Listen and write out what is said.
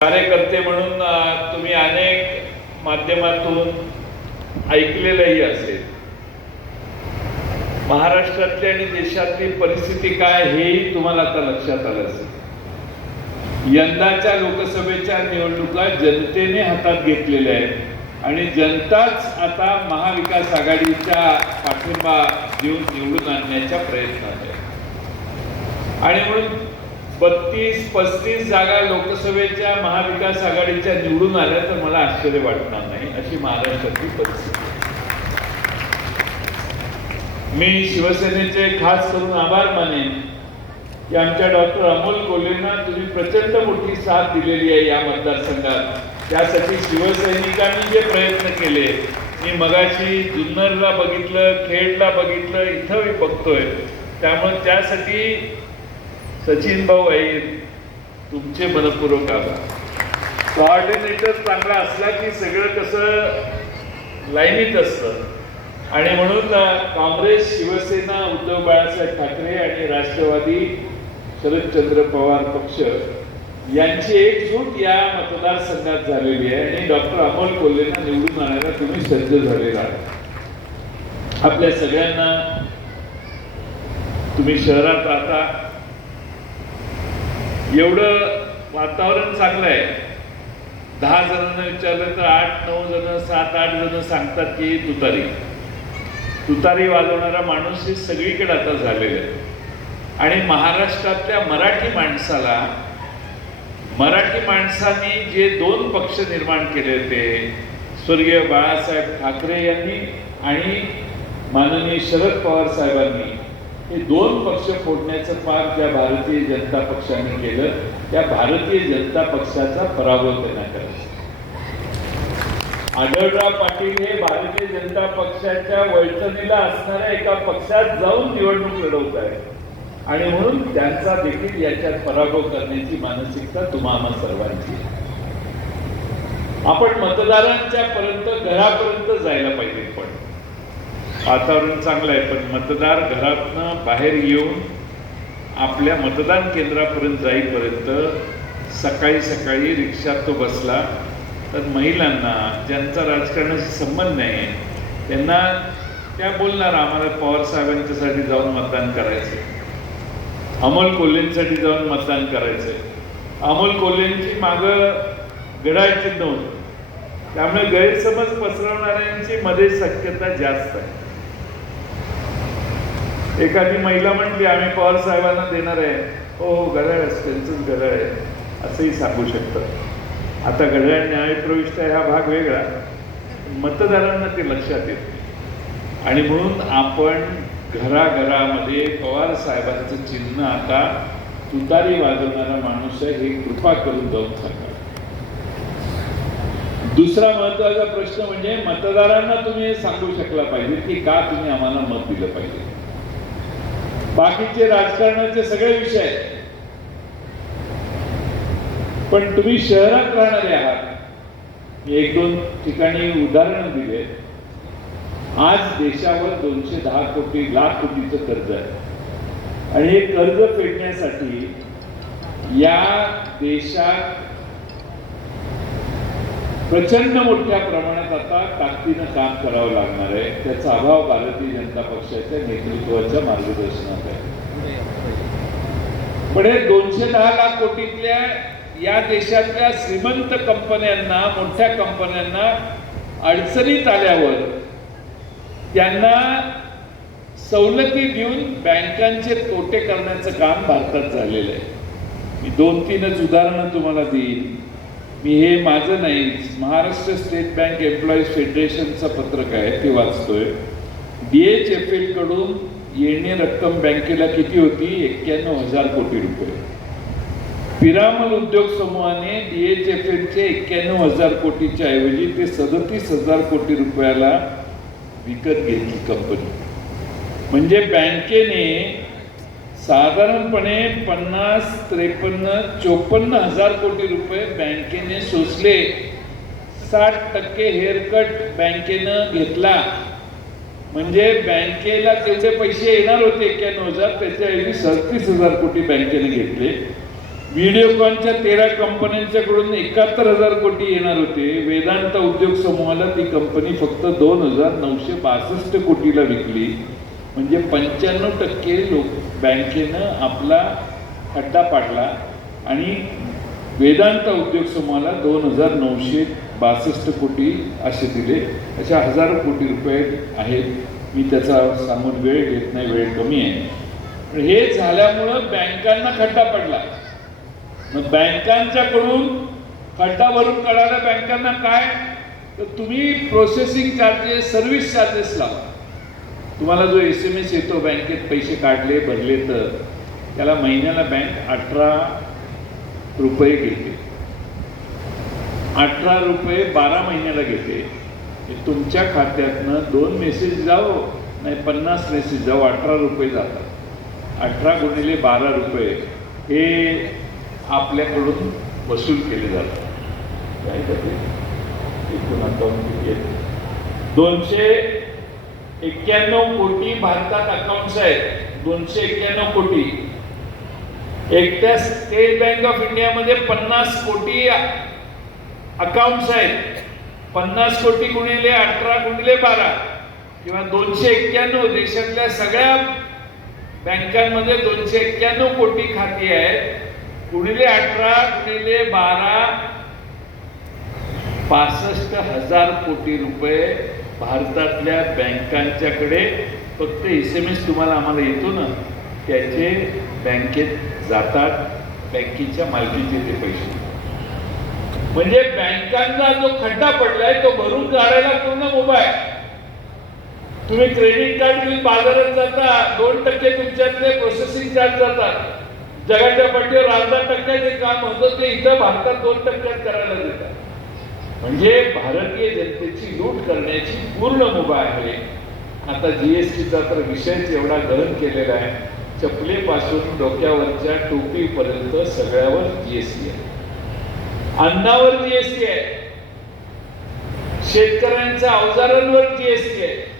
कार्यकर्ते म्हणून तुम्ही अनेक माध्यमातून ऐकलेलंही असेल. महाराष्ट्रातली आणि देशातली परिस्थिती काय हेही तुम्हाला आता लक्षात आलं असेल. यंदाच्या लोकसभेच्या निवडणुका जनतेने हातात घेतलेल्या आहेत. आणि जनताच आता महाविकास आघाडीच्या पाठिंबा देऊन निवडून आणण्याच्या प्रयत्नात आहे. आणि म्हणून बत्तीस पस्तीस जागा लोकसभेच्या महाविकास आघाडीच्या निवडून आल्या तर मला आश्चर्य वाटणार नाही अशी महाराष्ट्रातली परिस्थिती मी शिवसेनेचे खास करून आभार मानेन की आमच्या डॉक्टर अमोल कोल्हेंना तुम्ही प्रचंड मोठी साथ दिलेली आहे या मतदारसंघात. त्यासाठी शिवसैनिकांनी जे प्रयत्न केले मी मगाशी जुन्नरला बघितलं खेडला बघितलं इथं मी बघतोय. त्यामुळे त्यासाठी सचिन भाऊ आहे तुमचे मनपूर्वक आभार. कोऑर्डिनेटर चांगला असला की सगळं कसं लाईनीत असतं. आणि म्हणून काँग्रेस शिवसेना उद्धव बाळासाहेब ठाकरे आणि राष्ट्रवादी शरदचंद्र पवार पक्ष यांची एकजूट या मतदारसंघात झालेली आहे आणि डॉक्टर अमोल कोल्हेंना निवडून आणायला तुम्ही सज्ज झालेला आहात आपल्या सगळ्यांना तुम्ही शहरात राहता एवढं वातावरण चांगलं आहे. दहा जणांना विचारलं तर आठ नऊ जण सात आठ जण सांगतात की तुतारी. तुतारी वाजवणारा माणूस हे सगळीकडे आता झालेलं आहे. आणि महाराष्ट्रातल्या मराठी माणसाला मराठी माणसांनी जे दोन पक्ष निर्माण केले होते स्वर्गीय बाळासाहेब ठाकरे यांनी आणि माननीय शरद पवार साहेबांनी हे दोन पक्ष फोडण्याचं काम ज्या भारतीय जनता पक्षाने केलं त्या भारतीय जनता पक्षाचा पराभव त्यांना करायचा. आढळराव पाटील हे भारतीय जनता पक्षाच्या वैठणीला असणाऱ्या एका पक्षात जाऊन निवडणूक लढवत आहे आणि म्हणून त्यांचा देखील याच्यात पराभव करण्याची मानसिकता तुम्हाला सर्वांची आहे. आपण मतदारांच्या पर्यंत घरापर्यंत जायला पाहिजे पण. वातावरण चांगलं आहे पण मतदार घरातनं बाहेर येऊन आपल्या मतदान केंद्रापर्यंत जाईपर्यंत सकाळी सकाळी रिक्षात तो बसला. तर महिलांना ज्यांचा राजकारणाशी संबंध नाही त्यांना त्या बोलणार आम्हाला पवार साहेबांच्यासाठी जाऊन मतदान करायचं अमोल कोल्हेंसाठी जाऊन मतदान करायचं अमोल कोल्हेंची मागं गडायची नव्हती त्यामुळे गैरसमज पसरवणाऱ्यांची मध्ये शक्यता जास्त आहे. एखादी महिला म्हटली आम्ही पवार साहेबांना देणार आहे. हो हो घड्याळ त्यांचंच घड्याळ आहे. असंही सांगू शकतं. आता घड्याळ न्यायप्रविष्ट आहे हा भाग वेगळा. मतदारांना ते लक्षात येत. आणि म्हणून आपण घराघरामध्ये पवार साहेबांचं चिन्ह आता तुतारी वाजवणारा माणूस आहे हे कृपा करून जाऊन सांगा दुसरा महत्त्वाचा प्रश्न म्हणजे मतदारांना तुम्ही सांगू शकला पाहिजे की का तुम्ही आम्हाला मत दिलं पाहिजे. बाकीचे राजकारणाचे सगळे विषय आहेत. पण तुम्ही शहरात राहणारे आहात. एक दोन ठिकाणी उदाहरण दिले. आज देशावर दोनशे दहा कोटी लाख कोटीचं कर्ज आहे. आणि हे कर्ज फेडण्यासाठी या देशात प्रचंड मोठ्या प्रमाणात आता ताकदीनं काम करावं लागणार आहे. त्याचा अभाव भारतीय जनता पक्षाच्या नेतृत्वाच्या मार्गदर्शनात आहे. पण हे दोनशे दहा लाख कोटीतल्या या देशातल्या श्रीमंत कंपन्यांना मोठ्या कंपन्यांना अडचणीत आल्यावर त्यांना सवलती देऊन बँकांचे तोटे करण्याचं काम भारतात झालेलं आहे. मी दोन तीनच उदाहरणं तुम्हाला देईन. मी हे माझं नाही महाराष्ट्र स्टेट बँक एम्प्लॉईज फेडरेशनचं पत्रक आहे ते वाचतोय. डी एच एफ एलकडून येणे रक्कम बँकेला किती होती? एक्क्याण्णव हजार कोटी रुपये. पिरामल उद्योग समूहाने डी एच एफ एलचे एक्क्याण्णव हजार कोटीच्या ऐवजी ते सदतीस हजार कोटी रुपयाला विकत घेतली कंपनी म्हणजे बँकेने साधारणपणे पन्नास त्रेपन्न चोपन्न हजार कोटी रुपये बँकेने शोषले. साठ टक्के हेअरकट बँकेनं घेतला. म्हणजे बँकेला त्याचे पैसे येणार होते एक्क्याण्णव हजार त्याच्याऐवजी सदतीस हजार कोटी बँकेने घेतले. व्हिडिओकॉनच्या तेरा कंपन्यांच्याकडून एकाहत्तर हजार कोटी येणार होते. वेदांत उद्योग समूहाला ती कंपनी फक्त दोन हजार नऊशे बासष्ट कोटीला विकली. म्हणजे पंच्याण्णव टक्के लोक बँकेनं आपला खड्डा पाडला आणि वेदांत उद्योग समूहाला दोन हजार नऊशे बासष्ट कोटी असे दिले. अशा हजारो कोटी रुपये आहेत. मी त्याचा सांगून वेळ घेत नाही वेळ कमी आहे. पण हे झाल्यामुळं बँकांना खड्डा पडला. मग बँकांच्याकडून खड्डा भरून काढायला बँकांना काय? तर तुम्ही प्रोसेसिंग चार्जेस सर्व्हिस चार्जेस लावा. तुम्हाला जो एस एम एस येतो बँकेत पैसे काढले भरले तर त्याला महिन्याला बँक अठरा रुपये घेते. अठरा रुपये बारा महिन्याला घेते. तुमच्या खात्यातनं दोन मेसेज जाओ नाही पन्नास मेसेज जाओ अठरा रुपये जातात. अठरा गुणिले बारा रुपये हे आपल्याकडून वसूल केले जातात. काय दोनशे एक्क्याण्णव कोटी भारतात अकाउंट्स आहेत. दोनशे एक्क्याण्णव कोटी. एकट्या स्टेट बँक ऑफ इंडियामध्ये पन्नास कोटी अकाउंट्स आहेत. पन्नास कोटी गुणिले अठरा गुणिले बारा किंवा दोनशे एक्क्याण्णव. देशातल्या सगळ्या बँकांमध्ये दोनशे एक्क्याण्णव कोटी खाती आहेत. गुणिले अठरा गुणिले बारा. पासष्ट हजार कोटी रुपये. भारतातल्या बँकांच्याकडे फक्त एस एम एस तुम्हाला आम्हाला येतो ना त्याचे बँकेत जातात बँकेच्या मालकीचे ते पैसे. म्हणजे बँकांचा जो खड्डा पडलाय तो भरून काढायला पूर्ण मोबाईल तुम्ही क्रेडिट कार्ड घेऊन बाजारात जाता दोन टक्के तुमच्यातले प्रोसेसिंग चार्ज जातात. जगाच्या पाठीवर अर्धा टक्क्याचे काम होतं ते इथं भारतात दोन टक्क्यात करायला देतात. म्हणजे भारतीय जनतेची लूट करण्याची पूर्ण मुभा आहे. आता जीएसटीचा तर विषयच एवढा गहन केलेला आहे. चपलेपासून डोक्यावरच्या टोपीपर्यंत सगळ्यावर जीएसटी आहे. अन्नावर जीएसटी आहे. शेतकऱ्यांच्या अवजारांवर जीएसटी आहे.